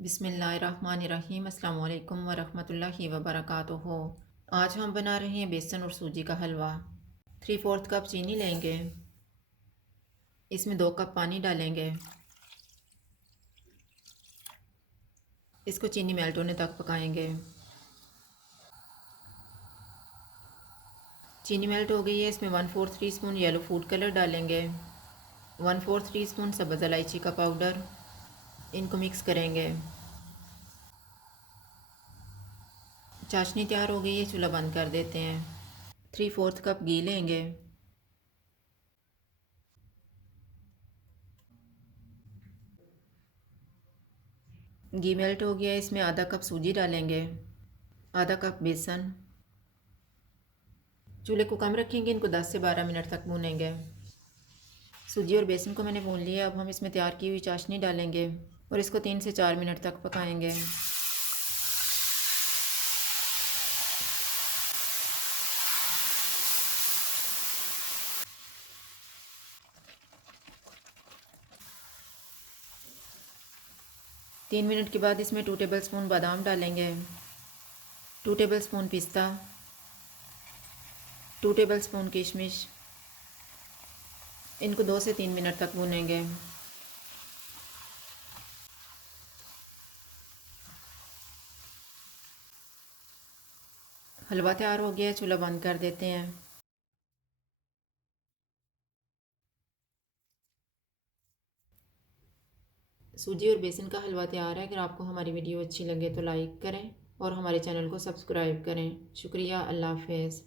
बिस्मिल्लाहिर्रहमानिर्रहीम अस्सलाम वालेकुम वरहमतुल्लाहि वबरकातुहू। आज हम बना रहे हैं बेसन और सूजी का हलवा। 3/4 कप चीनी लेंगे, इसमें 2 कप पानी डालेंगे। इसको चीनी मेल्ट होने तक पकाएंगे। चीनी मेल्ट हो गई है, इसमें 1/4 टीस्पून येलो फूड कलर डालेंगे, 1/4 टीस्पून सब्ज़ इलायची का पाउडर। इनको मिक्स करेंगे। चाशनी तैयार हो गई है, चूल्हा बंद कर देते हैं। 3/4 कप घी लेंगे, घी मेल्ट हो गया है, इसमें आधा कप सूजी डालेंगे, आधा कप बेसन। चूल्हे को कम रखेंगे, इनको 10 से 12 मिनट तक भूनेंगे। सूजी और बेसन को मैंने भून लिया। अब हम इसमें तैयार की हुई चाशनी डालेंगे और इसको 3 से 4 मिनट तक पकाएंगे। तीन मिनट के बाद इसमें 2 टेबलस्पून बादाम डालेंगे, 2 टेबलस्पून पिस्ता, 2 टेबलस्पून किशमिश। इनको 2 से 3 मिनट तक भूनेंगे। हलवा तैयार हो गया है, चूल्हा बंद कर देते हैं। सूजी और बेसन का हलवा तैयार है। अगर आपको हमारी वीडियो अच्छी लगे तो लाइक करें और हमारे चैनल को सब्सक्राइब करें। शुक्रिया। अल्लाह हाफ़िज़।